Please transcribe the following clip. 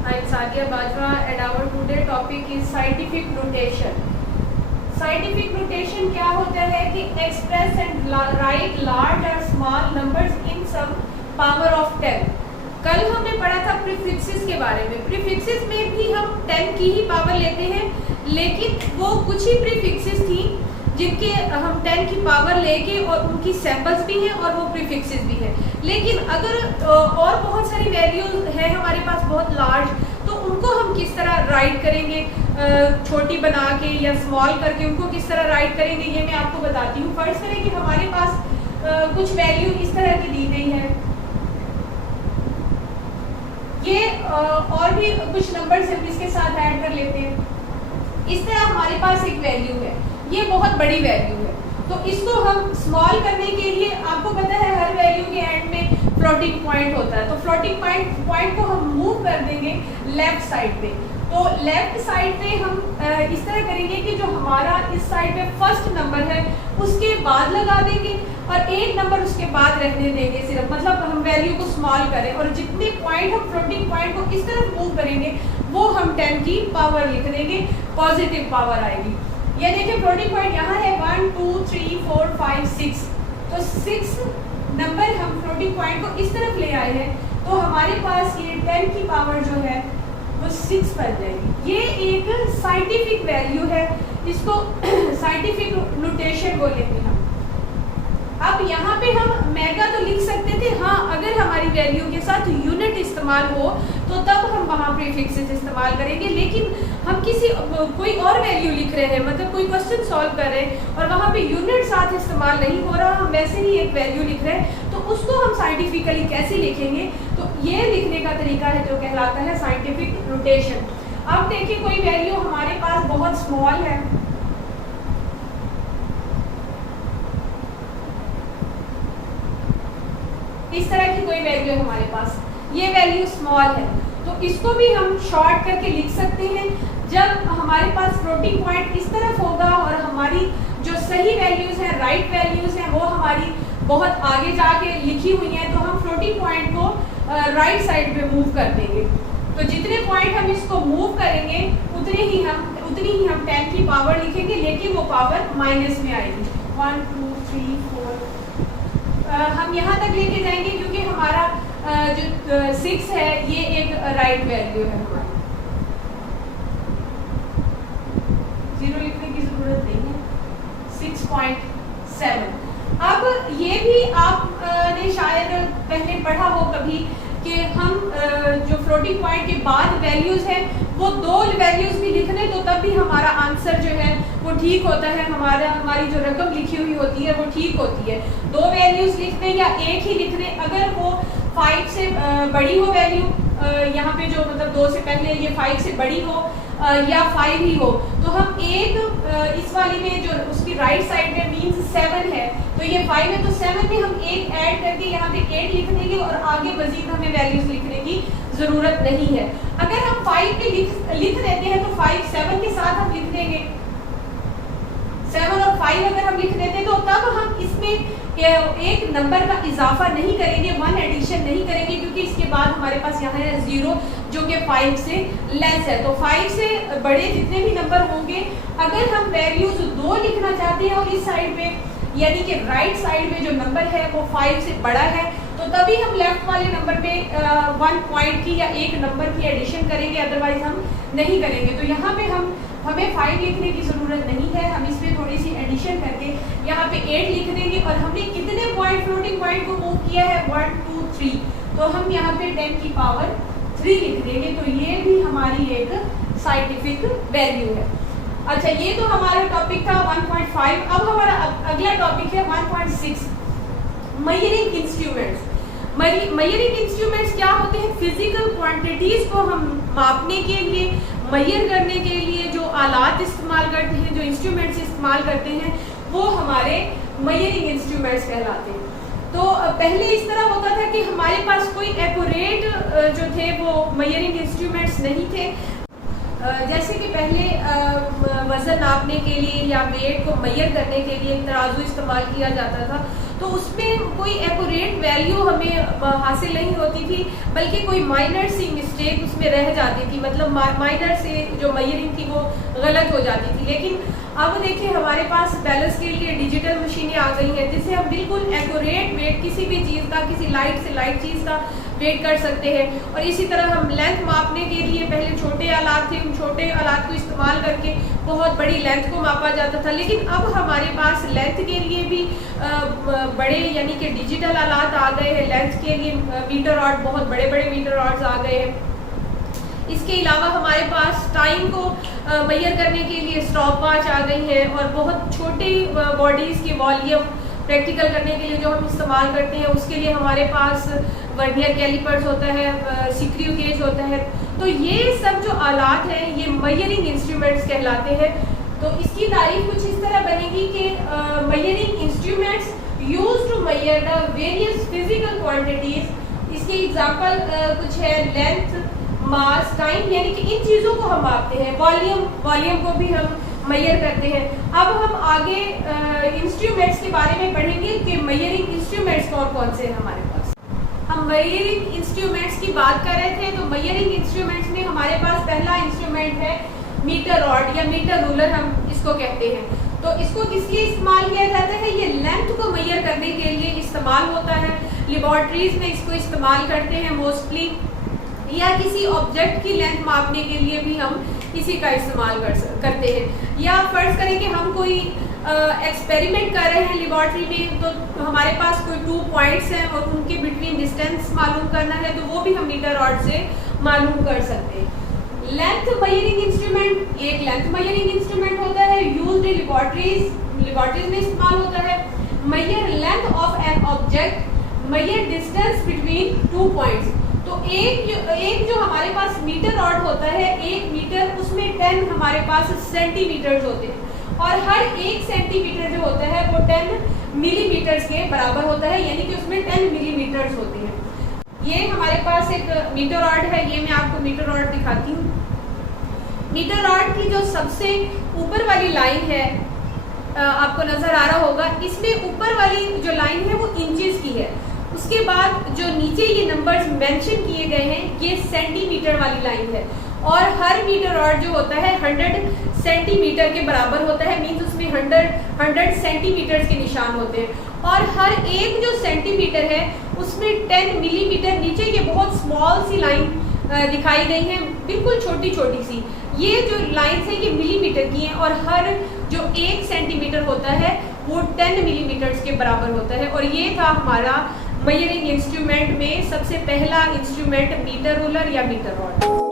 I'm Sadia Bajwa and our today topic is scientific notation. Scientific notation क्या होता है कि express and write large or small numbers in some power of 10. कल हमने पढ़ा था प्रीफिक्सेस के बारे में। प्रीफिक्सेस में भी हम 10 की ही पावर लेते हैं, लेकिन वो कुछ ही प्रीफिक्सेस थी जिनके हम 10 की पावर लेके और उनकी सैंपल्स भी हैं और वो प्रीफिक्सेस भी हैं। लेकिन अगर और बहुत सारी वैल्यूज है हमारे पास बहुत लार्ज, तो उनको हम किस तरह राइट करेंगे, छोटी बना के या स्मॉल करके उनको किस तरह राइट करेंगे, ये मैं आपको बताती हूँ। फर्स्ट करें कि हमारे पास कुछ वैल्यू इस तरह की दी गई है, ये और भी कुछ नंबर्स हम इसके साथ ऐड कर लेते हैं। इस तरह हमारे पास एक वैल्यू है, ये बहुत बड़ी वैल्यू है, तो इसको हम स्मॉल करने के लिए, आपको पता है हर वैल्यू के एंड में फ्लोटिंग पॉइंट होता है, तो फ्लोटिंग पॉइंट को हम मूव कर देंगे लेफ्ट साइड पे। तो लेफ्ट साइड पे हम इस तरह करेंगे कि जो हमारा इस साइड पे फर्स्ट नंबर है उसके बाद लगा देंगे और एक नंबर उसके बाद रखने देंगे सिर्फ, मतलब हम वैल्यू को स्मॉल करें और जितने पॉइंट हम फ्लोटिंग पॉइंट को इस तरफ मूव करेंगे वो हम 10 की पावर लिख देंगे, पॉजिटिव पावर आएगी। ये देखिए फ्लोटिंग पॉइंट यहाँ है 1 2 3 4 5 6, तो 6 नंबर हम फ्लोटिंग पॉइंट को इस तरफ ले आए हैं, तो हमारे पास ये 10 की पावर जो है वो 6 बन जाएगी। ये एक साइंटिफिक वैल्यू है, इसको साइंटिफिक नोटेशन बोलेंगे हम। अब यहाँ पे हम मेगा तो लिख सकते थे, हाँ अगर हमारी वैल्यू के साथ यूनिट इस्तेमाल हो तो तब हम वहाँ प्रीफिक्सेस इस्तेमाल करेंगे। लेकिन हम किसी कोई और वैल्यू लिख रहे हैं, मतलब कोई क्वेश्चन सॉल्व कर रहे हैं और वहाँ पे यूनिट साथ इस्तेमाल नहीं हो रहा, हम वैसे ही एक वैल्यू लिख रहे हैं, तो उसको हम साइंटिफिकली कैसे लिखेंगे, तो ये लिखने का तरीका है जो कहलाता है साइंटिफिक नोटेशन। अब देखिए कोई वैल्यू हमारे पास बहुत स्मॉल है, इस तरह की कोई वैल्यू है हमारे पास, ये वैल्यू स्मॉल है, तो इसको भी हम शॉर्ट करके लिख सकते हैं। जब हमारे पास फ्लोटिंग पॉइंट इस तरफ होगा और हमारी जो सही वैल्यूज हैं, राइट वैल्यूज हैं, वो हमारी बहुत आगे जाके लिखी हुई हैं, तो हम फ्लोटिंग पॉइंट को राइट साइड पे मूव कर देंगे। तो जितने पॉइंट हम इसको मूव करेंगे उतनी ही हम 10 की पावर लिखेंगे, लेकिन वो पावर माइनस में आएगी। 1 2 3 4 हम यहाँ तक लेके जाएंगे क्योंकि हमारा जो 6 है ये एक राइट वैल्यू है हमारी, 0 लिखने की जरूरत नहीं है। 6.7। अब ये भी आपने शायद पहले पढ़ा हो कभी कि हम जो फ्लोटिंग पॉइंट के बाद वैल्यूज है वो दो वैल्यूज भी लिख लें तो तब भी हमारा आंसर जो है वो ठीक होता है, हमारी जो रकम लिखी हुई होती है वो ठीक होती है। दो वैल्यूज लिख दें या एक ही लिख दें, अगर वो 5 से बड़ी हो वैल्यू, यहाँ पे जो मतलब 2 से पहले ये 5 से बड़ी हो या 5 ही हो, तो हम एक इस वाली में जो उसकी राइट साइड में मीन्स 7 है, तो ये 5 है तो 7 में हम एक ऐड करके यहाँ पे 8 लिख देंगे और आगे मजीद हमें वैल्यूज लिखने की जरूरत नहीं है। अगर हम 5 पे लिख देते हैं तो 5 7 के साथ हम लिख देंगे, 7 और 5 अगर हम लिख देते हैं तो तब हम इसमें एक नंबर का इजाफा नहीं करेंगे, 1 एडिशन नहीं करेंगे, क्योंकि इसके बाद हमारे पास यहाँ है 0 जो कि 5 से लेस है। तो 5 से बड़े जितने भी नंबर होंगे, अगर हम वैल्यूज 2 लिखना चाहते हैं और इस साइड में यानी कि राइट साइड में जो नंबर है वो 5 से बड़ा है, तो तभी हम लेफ्ट वाले नंबर पे 1 पॉइंट की या एक नंबर की एडिशन करेंगे, अदरवाइज हम नहीं करेंगे। तो यहाँ पे हमें 5 लिखने की ज़रूरत नहीं है, हम इसमें थोड़ी सी एडिशन करके यहाँ पे 8 लिख देंगे। और हमने कितने पॉइंट फ्लोटिंग पॉइंट को मूव किया है 1 2 3, तो हम यहाँ पे 10 की पावर 3 लिख देंगे, तो ये भी हमारी एक साइंटिफिक वैल्यू है। अच्छा, ये तो हमारा टॉपिक था 1.5। अब हमारा अगला टॉपिक है 1.6, मेजरिंग इंस्ट्रूमेंट्स। मेजरिंग इंस्ट्रूमेंट्स क्या होते हैं? फिजिकल क्वांटिटीज को हम मापने के लिए, मेजर करने के लिए जो आलात इस्तेमाल करते हैं, जो इंस्ट्रूमेंट्स इस्तेमाल करते हैं, वो हमारे मेजरिंग इंस्ट्रूमेंट्स कहलाते हैं। तो पहले इस तरह होता था कि हमारे पास कोई एक्यूरेट जो थे वो मेजरिंग इंस्ट्रूमेंट्स नहीं थे। जैसे कि पहले वजन नापने के लिए या वेट को मेजर करने के लिए तराजू इस्तेमाल किया जाता था, तो उसमें कोई एक्यूरेट वैल्यू हमें हासिल नहीं होती थी, बल्कि कोई माइनर सी मिस्टेक उसमें रह जाती थी, मतलब माइनर से जो मेजरिंग थी वो गलत हो जाती थी। लेकिन अब देखिए हमारे पास बैलेंस स्केल की डिजिटल मशीनें आ गई हैं, जिससे हम बिल्कुल एक्यूरेट वेट किसी भी चीज़ का, किसी लाइट से लाइट चीज़ का वेट कर सकते हैं। और इसी तरह हम लेंथ मापने के लिए पहले छोटे आलात थे, उन छोटे आलात को इस्तेमाल करके बहुत बड़ी लेंथ को मापा जाता था, लेकिन अब हमारे पास लेंथ के लिए भी बड़े यानी कि डिजिटल आलात आ गए हैं। लेंथ के लिए मीटर रॉड, बहुत बड़े बड़े मीटर रॉड्स आ गए हैं। इसके अलावा हमारे पास टाइम को मेजर करने के लिए स्टॉप वॉच आ गई है, और बहुत छोटी बॉडीज़ के वॉल्यूम प्रैक्टिकल करने के लिए जो हम इस्तेमाल करते हैं उसके लिए हमारे पास वर्नियर कैलिपर्स होता है, सिक्रियो गेज होता है। तो ये सब जो आलात हैं ये मेजरिंग इंस्ट्रूमेंट्स कहलाते हैं। तो इसकी तारीफ कुछ इस तरह बनेगी कि measuring instruments used to measure the various physical quantities. इसके एग्जांपल कुछ है लेंथ, मास, टाइम, यानी कि इन चीज़ों को हम मापते हैं। वॉल्यूम को भी हम मेजर करते हैं। अब हम आगे इंस्ट्रूमेंट्स के बारे में पढ़ेंगे कि मेजरिंग इंस्ट्रूमेंट्स कौन कौन से हैं हमारे पास। हम मेजरिंग इंस्ट्रूमेंट्स की बात कर रहे थे, तो मेजरिंग इंस्ट्रूमेंट्स में हमारे पास पहला इंस्ट्रूमेंट है मीटर रॉड या मीटर रूलर हम इसको कहते हैं। तो इसको किस लिए इस्तेमाल किया जाता है? ये लेंथ को मेजर करने के लिए इस्तेमाल होता है। लेबॉर्ट्रीज में इसको इस्तेमाल करते हैं मोस्टली, या किसी ऑब्जेक्ट की लेंथ मापने के लिए भी हम इसी का इस्तेमाल करते हैं। या फर्ज करें कि हम कोई एक्सपेरिमेंट कर रहे हैं लेबॉर्ट्री में, तो हमारे पास कोई 2 पॉइंट्स हैं और उनके बिटवीन डिस्टेंस मालूम करना है, तो वो भी हम मीटर रॉड से मालूम कर सकते हैं। लेंथ मेजरिंग इंस्ट्रूमेंट एक लेंथ मेजरिंग इंस्ट्रूमेंट होता है, यूज्ड इन लेबॉर्ट्रीज में इस्तेमाल होता है। Major length of an object, major distance between 2 points. तो एक जो हमारे पास मीटर रॉड होता है, 1 मीटर, उसमें 10 हमारे पास सेंटीमीटर्स होते हैं, और हर 1 सेंटीमीटर जो होता है वो 10 मिलीमीटर्स के बराबर होता है, यानी कि उसमें 10 मिलीमीटर्स होते हैं। ये हमारे पास एक मीटर रॉड है, ये मैं आपको मीटर रॉड दिखाती हूँ। मीटर रॉड की जो सबसे ऊपर वाली लाइन है, आपको नजर आ रहा होगा, इसमें ऊपर वाली जो लाइन है वो इंचेस की है। उसके बाद जो नीचे ये नंबर्स मेंशन किए गए हैं ये सेंटीमीटर वाली लाइन है, और हर मीटर रॉड जो होता है 100 सेंटीमीटर के बराबर होता है, मीन्स उसमें 100 सेंटीमीटर्स के निशान होते हैं। और हर एक जो सेंटीमीटर है उसमें 10 मिलीमीटर, नीचे ये बहुत स्मॉल सी लाइन दिखाई गई है, बिल्कुल छोटी छोटी सी। ये जो लाइन्स है ये मिलीमीटर की हैं, और हर जो 1 सेंटीमीटर होता है वो 10 मिलीमीटर्स के बराबर होता है। और ये था हमारा मेजरिंग इंस्ट्रूमेंट में सबसे पहला इंस्ट्रूमेंट मीटर रूलर या मीटर रॉड।